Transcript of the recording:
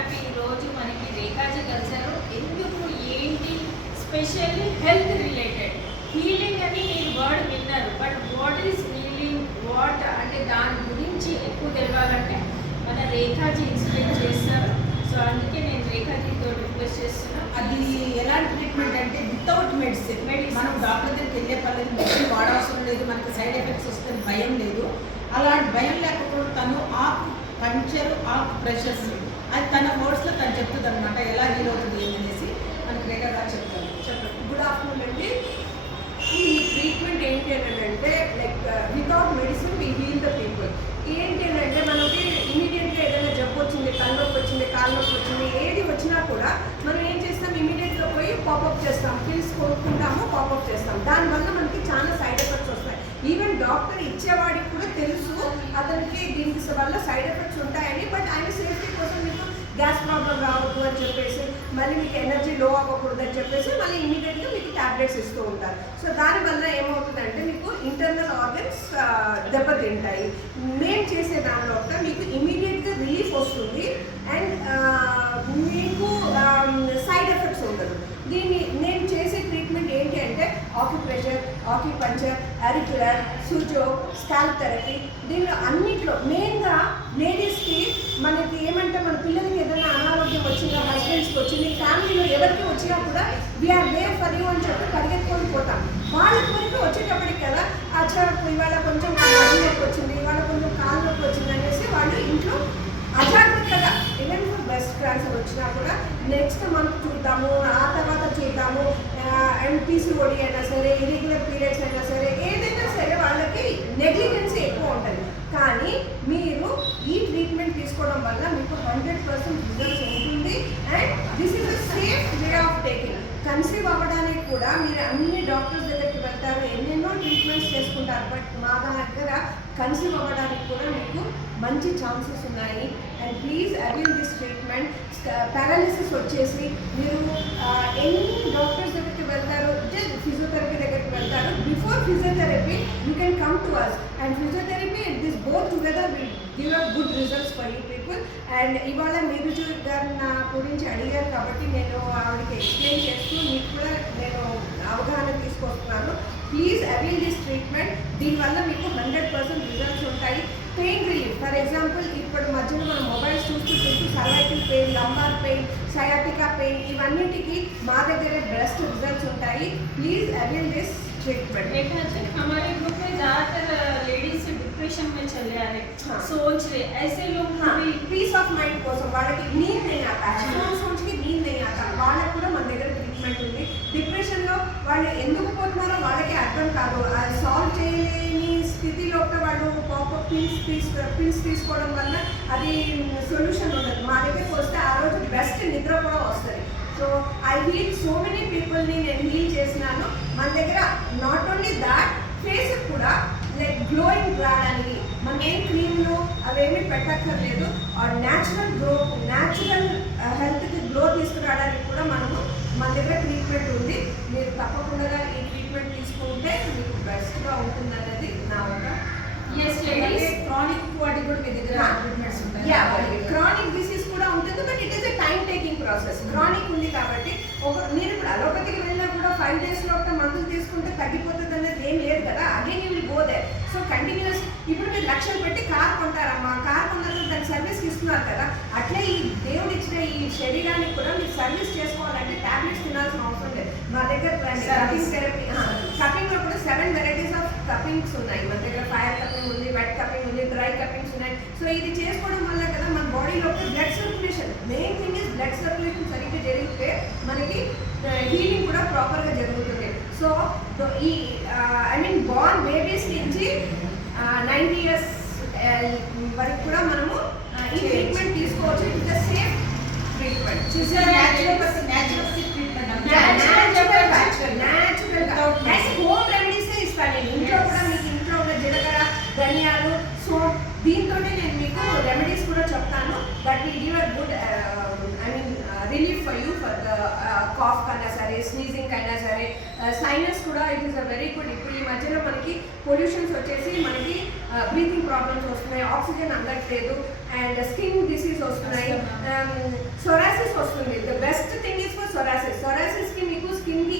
Happy ఈరోజు మనకి రేఖాజీ కలిసారు. ఎందుకు ఏంటి స్పెషల్లీ హెల్త్ రిలేటెడ్ హీలింగ్ అని మీరు వర్డ్ విన్నారు, but what is healing what అంటే దాని గురించి ఎక్కువ తెలియాలంటే మన రేఖాజీ ఎక్స్ప్లెయిన్ చేస్తారు. సో అందుకే నేను రేఖాజీతో రిక్వెస్ట్ చేస్తున్నాను. అది ఎలాంటి ట్రీట్మెంట్ అంటే వితౌట్ మెడిసిన్. మనం డాక్టర్ దగ్గరికి వెళ్ళే పర్లేదు, మెడిసిన్ వాడవసరం లేదు, మనకి సైడ్ ఎఫెక్ట్స్ వస్తే భయం లేదు. అలాంటి భయం లేకపోవడం తను ఆకు పంచరు ఆకు ప్రెషర్స్ అది తన వర్డ్స్లో తను చెప్తుంది అనమాట, ఎలా హీల్ అవుతుంది అనేసి మనకి రేఖా గారు చెప్తారు. చెప్పండి. గుడ్ ఆఫ్టర్నూన్ అండి. ఈ ట్రీట్మెంట్ ఏంటి అంటే like without medicine we heal the people. ఏంటి అంటే మనకి ఇమీడియట్గా ఏదైనా జబ్బు వచ్చింది, తలనొప్పి వచ్చింది, కాళ్ళ నొప్పి వచ్చింది, ఏది వచ్చినా కూడా మనం ఏం చేస్తాం, ఇమీడియట్గా పోయి పాపప్ చేస్తాం, పిల్స్ కొనుక్కుంటాము, పాపప్ చేస్తాం. దానివల్ల మనకి చాలా సైడ్ ఎఫెక్ట్స్ వస్తాయి. ఈవెన్ డాక్టర్ ఇచ్చేవాడికి కూడా తెలుసు అతనికి దీనికి వల్ల సైడ్ ఎఫెక్ట్స్ ఉంటాయని, బట్ ఆయన సేఫ్టీ కోసం మీకు గ్యాస్ ప్రాబ్లం రావద్దు అని చెప్పేసి, మళ్ళీ మీకు ఎనర్జీ లో అవ్వకూడదు అని చెప్పేసి మళ్ళీ ఇమీడియట్గా మీకు ట్యాబ్లెట్స్ ఇస్తూ ఉంటారు. సో దానివల్ల ఏమవుతుందంటే మీకు ఇంటర్నల్ ఆర్గన్స్ దెబ్బతింటాయి. మేము చేసే దానిలో మీకు ఇమీడియట్గా రిలీఫ్ వస్తుంది అండ్ మీకు సైడ్ ఎఫెక్ట్స్ ఉండదు. దీన్ని నేను చేసే ట్రీట్మెంట్ ఏంటి అంటే ఆక్యుప్రెషర్, ఆక్యుపంచర్, అరిక్యులర్, సూజో, స్కాల్ప్ థెరపీ. దీనిలో అన్నిట్లో మెయిన్గా లేడీస్కి మనకి ఏమంటే మన పిల్లలకి ఏదైనా అనారోగ్యం వచ్చినా, హస్బెండ్స్కి వచ్చింది, ఫ్యామిలీలో ఎవరికి వచ్చినా కూడా వీఆర్ దేర్ ఫర్ యూ అని చెప్పి పరిగెత్తుకొని పోతాం. వాళ్ళకి వరకు వచ్చేటప్పటికి కదా అచ్చా ఇవాళ కొంచెం కాళ్ళు నొప్పి వచ్చింది, ఇవాళ కొంచెం కాళ్ళు నొప్పి వచ్చింది అనేసి వాళ్ళు ఇంట్లో అజాగ్రత్తగా ఈవెన్ బ్రెస్ట్ క్యాన్సర్ వచ్చినా కూడా నెక్స్ట్ మంత్ చూద్దాము, ఆ తర్వాత చూద్దాము, అండ్ పీసీఓడి అయినా సరే, ఇరెగ్యులర్ పీరియడ్స్ అయినా సరే, ఏదైనా సరే వాళ్ళకి నెగ్లిజెన్సీ ఎక్కువ ఉంటుంది. కానీ మీరు ఈ ట్రీట్మెంట్ తీసుకోవడం వల్ల మీకు 100% రిజల్ట్స్ ఉంటుంది and this is a safe way of taking. Conceive అవ్వడానికి కూడా మీరు అన్ని డాక్టర్స్ దగ్గరికి వెళ్తారు, ఎన్నెన్నో ట్రీట్మెంట్స్ చేసుకుంటారు, బట్ మా దగ్గర కన్సీవ్ అవ్వడానికి కూడా మీకు మంచి ఛాన్సెస్ ఉన్నాయి. And please avail this treatment. Paralysis వచ్చేసి మీరు ఎన్ని డాక్టర్స్ దగ్గరికి వెళ్తారు, జస్ట్ ఫిజియోథెరపీ దగ్గరికి వెళ్తారు. Before physiotherapy you can come to us and physiotherapy and this both together will give a good results for you people. అండ్ ఇవాళ మీరు గారు నా గురించి అడిగారు కాబట్టి నేను ఆవిడకి ఎక్స్ప్లెయిన్ చేస్తూ మీకు కూడా నేను అవగాహన తీసుకొస్తున్నాను. Please avail this treatment. దీనివల్ల మీకు 100% రిజల్ట్స్ ఉంటాయి. పెయిన్ రిలీఫ్, ఫర్ ఎగ్జాంపుల్ ఇప్పుడు మధ్యలో మనం మొబైల్స్ చూస్తూ cervical pain, lumbar pain, sciatica pain, ఇవన్నిటికీ మా దగ్గర బెస్ట్ రిజల్ట్స్ ఉంటాయి. Please avail this treatment. एक हमारे ग्रुप में ज़्यादातर लेडीज डिप्रेशन में चले आ रहे, सोच रहे ऐसे लोग भी पीस ऑफ माइंड కోసం వాళ్ళకి नींद नहीं आता है, सोच के नींद नहीं आता, వాళ్ళకి కూడా మన దగ్గర ట్రీట్మెంట్ ఉంది. డిప్రెషన్ లో వాళ్ళు ఎందుకు పోతున్నారో వాళ్ళకి అర్థం కాదు, అది సాల్వ్ చేయలేని స్థితిలో వాళ్ళు పాపప్ పిల్స్ తీసుకోవడం వల్ల అది సొల్యూషన్ ఉండదు. మా దగ్గరికి వస్తే ఆ రోజు బెస్ట్ నిద్ర కూడా వస్తుంది. So I heal so many పీపుల్ని నేను హీల్ చేసినాను. మన దగ్గర నాట్ ఓన్లీ దాట్, ఫేస్ కూడా లైక్ గ్లోయింగ్ రావడానికి మన ఏం క్రీమ్లు అవేమీ పెట్టక్కర్లేదు. న్యాచురల్ గ్లో, న్యాచురల్ హెల్త్కి గ్లో తీసుకురావడానికి కూడా మన దగ్గర ట్రీట్మెంట్ ఉంది. మీరు తప్పకుండా ఈ ట్రీట్మెంట్ తీసుకుంటే మీకు బెస్ట్గా ఉంటుంది అనేది నా ఒక. క్రానిక్ వాటి కూడా మీ దగ్గర ట్రీట్మెంట్స్ ఉంటాయి. క్రానిక్ డిసీజ్ కూడా ఉంటుంది, but it is a time taking process. Chronic ఉంది కాబట్టి మీరు ఇప్పుడు అలోపతికి వెళ్ళినా కూడా 5 days మందులు తీసుకుంటే తగ్గిపోతుంది అనేది ఏం లేదు కదా. Again you will go there. So continues ఇప్పుడు మీరు లక్షలు పెట్టి కార్ కొంటారమ్మా, కార్ కొన్నాక దానికి సర్వీస్కి ఇస్తున్నారు కదా, అట్లే ఈ దేవుడు ఇచ్చిన ఈ శరీరానికి కూడా మీరు సర్వీస్ చేసుకోవాలంటే టాబ్లెట్స్ తినాల్సిన అవసరం లేదు. మా దగ్గర కపింగ్ థెరపీ, కపింగ్లో కూడా 7 varieties ఆఫ్ కపింగ్స్ ఉన్నాయి. మన దగ్గర ఫైర్ కపింగ్ ఉంది, వెట్ కపింగ్ ఉంది, డ్రై కపింగ్స్ ఉన్నాయి. సో ఇది చేసుకోవడం వల్ల కదా మన బాడీలో blood circulation, main thing is blood circulation సరిగ్గా జరిగితే మనకి హీలింగ్ కూడా ప్రాపర్గా జరుగుతుంది. సో ఈ ఐ మీన్ బార్న్ బేబీస్ నుంచి 90 years వరకు కూడా మనము ఈ ట్రీట్మెంట్ తీసుకోవచ్చు. It is safe treatment. Home రెమెడీసే ఇస్తాను నేను. ఇంట్లో కూడా మీకు ఇంట్లో ఉన్న జీలకర్ర, ధనియాలు, సోప్, దీంతోనే నేను మీకు రెమెడీస్ కూడా చెప్తాను. That will give a good I mean relief for you for the cough కన్నా సరే, స్నీజింగ్ అయినా సరే, సైనస్ కూడా it is a very good. ఇప్పుడు ఈ మధ్యలో మనకి పొల్యూషన్స్ వచ్చేసి మనకి బ్రీతింగ్ ప్రాబ్లమ్స్ వస్తున్నాయి, ఆక్సిజన్ అందట్లేదు, అండ్ స్కిన్ డిసీజ్ వస్తున్నాయి, సొరాసిస్ వస్తుంది. The best thing is for psoriasis. సొరాసిస్కి మీకు స్కిన్కి